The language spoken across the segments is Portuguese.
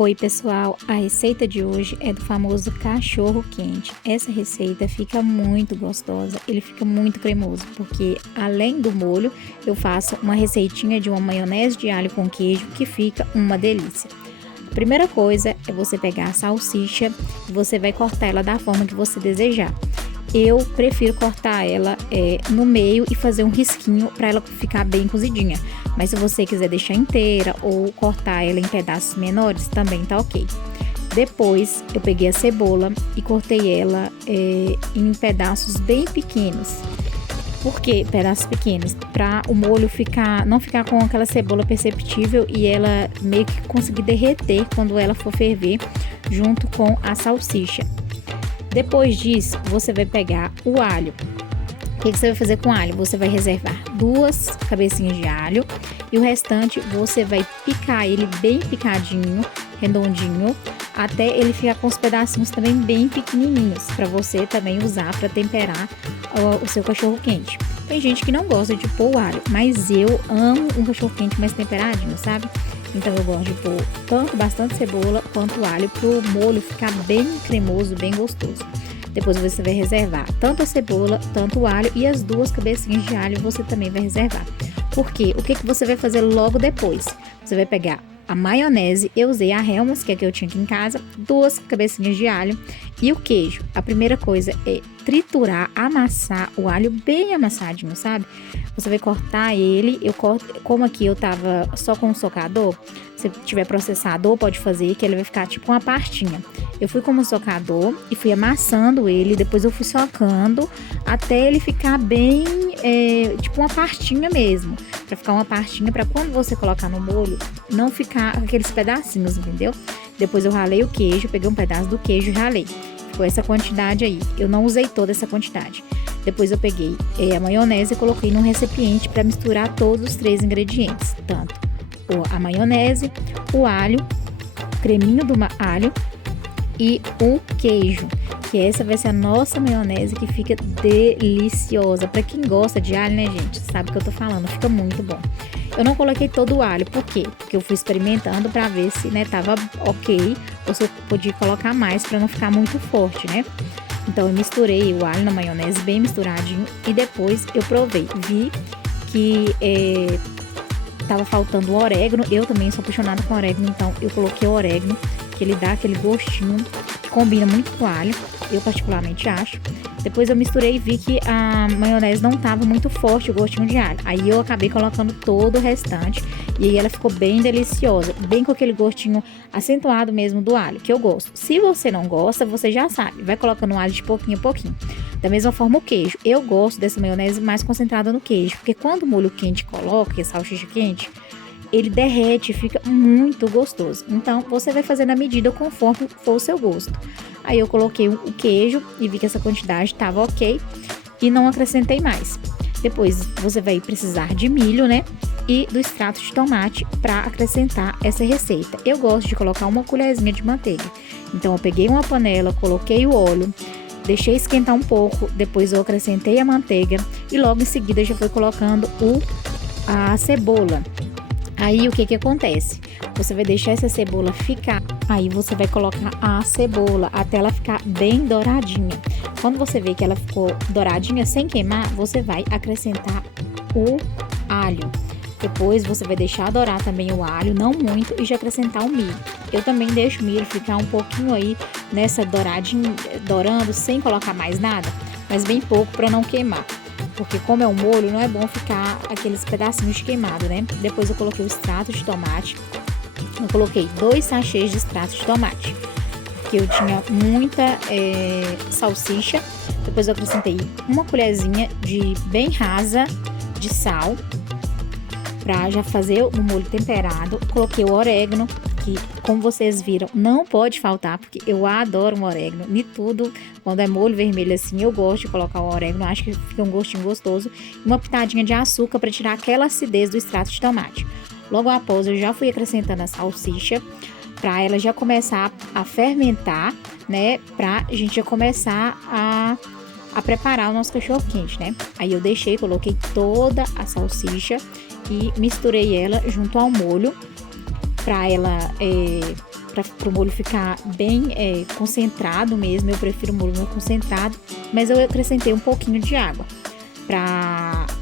Oi pessoal, a receita de hoje é do famoso cachorro quente. Essa receita fica muito gostosa, ele fica muito cremoso, porque além do molho, eu faço uma receitinha de uma maionese de alho com queijo que fica uma delícia. A primeira coisa é você pegar a salsicha e você vai cortar ela da forma que você desejar. Eu prefiro cortar ela no meio e fazer um risquinho para ela ficar bem cozidinha. Mas se você quiser deixar inteira ou cortar ela em pedaços menores, também tá ok. Depois eu peguei a cebola e cortei ela em pedaços bem pequenos. Por que pedaços pequenos? Para o molho não ficar com aquela cebola perceptível e ela meio que conseguir derreter quando ela for ferver junto com a salsicha. Depois disso, você vai pegar o alho. O que você vai fazer com o alho? Você vai reservar 2 cabecinhas de alho e o restante você vai picar ele bem picadinho, redondinho, até ele ficar com os pedacinhos também bem pequenininhos, para você também usar para temperar o seu cachorro quente. Tem gente que não gosta de pôr o alho, mas eu amo um cachorro quente mais temperadinho, sabe? Então eu gosto de pôr tanto bastante cebola quanto alho para o molho ficar bem cremoso, bem gostoso. Depois você vai reservar tanto a cebola, tanto o alho e as 2 cabecinhas de alho você também vai reservar. Por quê? O que você vai fazer logo depois? Você vai pegar a maionese, eu usei a Hellmann's, que é a que eu tinha aqui em casa, 2 cabecinhas de alho e o queijo. A primeira coisa é triturar, amassar o alho bem amassadinho, sabe? Você vai cortar ele, eu corto, como aqui eu tava só com um socador, se tiver processador pode fazer, que ele vai ficar tipo uma pastinha. Eu fui com um socador e fui amassando ele, depois eu fui socando até ele ficar bem, tipo uma pastinha mesmo. Pra ficar uma pastinha, pra quando você colocar no molho, não ficar aqueles pedacinhos, entendeu? Depois eu ralei o queijo, peguei um pedaço do queijo e ralei. Ficou essa quantidade aí. Eu não usei toda essa quantidade. Depois eu peguei a maionese e coloquei num recipiente para misturar todos os 3 ingredientes. Tanto a maionese, o alho, o creminho do alho e o queijo. Que essa vai ser a nossa maionese que fica deliciosa. Para quem gosta de alho, né, gente? Sabe o que eu tô falando, fica muito bom. Eu não coloquei todo o alho, por quê? Porque eu fui experimentando para ver se, né, tava ok, ou se eu podia colocar mais para não ficar muito forte, né? Então eu misturei o alho na maionese bem misturadinho e depois eu provei, vi que tava faltando o orégano. Eu também sou apaixonada com orégano, então eu coloquei o orégano, que ele dá aquele gostinho que combina muito com o alho, eu particularmente acho. Depois eu misturei e vi que a maionese não tava muito forte o gostinho de alho. Aí eu acabei colocando todo o restante e aí ela ficou bem deliciosa, bem com aquele gostinho acentuado mesmo do alho, que eu gosto. Se você não gosta, você já sabe, vai colocando o alho de pouquinho em pouquinho. Da mesma forma o queijo. Eu gosto dessa maionese mais concentrada no queijo, porque quando o molho quente coloca, que é salsicha quente, ele derrete e fica muito gostoso. Então, você vai fazer na medida conforme for o seu gosto. Aí eu coloquei o queijo e vi que essa quantidade estava ok e não acrescentei mais. Depois, você vai precisar de milho, né? E do extrato de tomate para acrescentar essa receita. Eu gosto de colocar uma colherzinha de manteiga. Então, eu peguei uma panela, coloquei o óleo, deixei esquentar um pouco, depois eu acrescentei a manteiga e logo em seguida já fui colocando a cebola. Aí o que acontece? Você vai deixar essa cebola ficar, aí você vai colocar a cebola até ela ficar bem douradinha. Quando você vê que ela ficou douradinha sem queimar, você vai acrescentar o alho. Depois você vai deixar dourar também o alho, não muito, e já acrescentar o milho. Eu também deixo o milho ficar um pouquinho aí nessa douradinha, dourando, sem colocar mais nada, mas bem pouco para não queimar. Porque como é um molho, não é bom ficar aqueles pedacinhos de queimado, né? Depois eu coloquei o extrato de tomate. Eu coloquei 2 sachês de extrato de tomate, porque eu tinha muita salsicha. Depois eu acrescentei uma colherzinha bem rasa de sal, para já fazer o molho temperado. Coloquei o orégano, que como vocês viram, não pode faltar, porque eu adoro um orégano. De tudo, quando é molho vermelho assim, eu gosto de colocar o orégano, acho que fica um gostinho gostoso. E uma pitadinha de açúcar para tirar aquela acidez do extrato de tomate. Logo após, eu já fui acrescentando a salsicha, para ela já começar a fermentar, né? Pra gente já começar a preparar o nosso cachorro quente, né? Aí eu coloquei toda a salsicha e misturei ela junto ao molho para ela para o molho ficar bem concentrado mesmo. Eu prefiro o molho mais concentrado, mas eu acrescentei um pouquinho de água.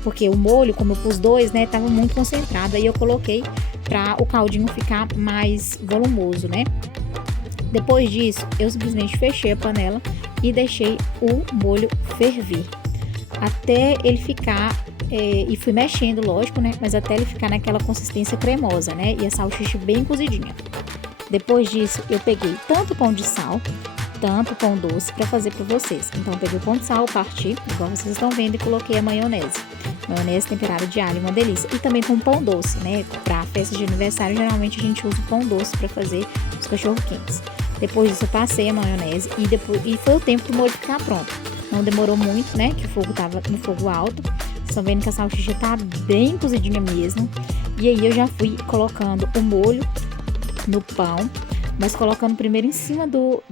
Porque o molho, como eu pus 2, né, tava muito concentrado. Aí eu coloquei para o caldinho ficar mais volumoso, né? Depois disso, eu simplesmente fechei a panela e deixei o molho ferver. Até ele ficar, e fui mexendo, lógico, né? Mas até ele ficar naquela consistência cremosa, né? E a salsicha bem cozidinha. Depois disso, eu peguei tanto pão de sal, tanto pão doce para fazer para vocês. Então, eu peguei o pão de sal, parti, igual vocês estão vendo, e coloquei a maionese. Maionese temperada de alho, uma delícia. E também com pão doce, né? Para festa de aniversário, geralmente a gente usa o pão doce para fazer os cachorro-quentes. Depois disso, eu passei a maionese e foi o tempo do molho ficar pronto. Não demorou muito, né? Que o fogo tava no fogo alto. Vocês estão vendo que a salsicha tá bem cozidinha mesmo. E aí eu já fui colocando o molho no pão, mas colocando primeiro em cima do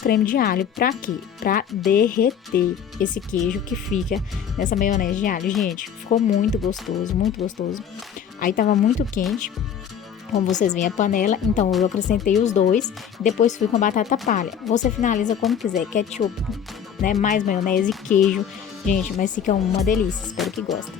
creme de alho. Pra quê? Pra derreter esse queijo que fica nessa maionese de alho. Gente, ficou muito gostoso, muito gostoso. Aí tava muito quente, como vocês veem a panela, então eu acrescentei os 2, depois fui com a batata palha. Você finaliza como quiser, ketchup, né, mais maionese e queijo. Gente, mas fica uma delícia, espero que gostem.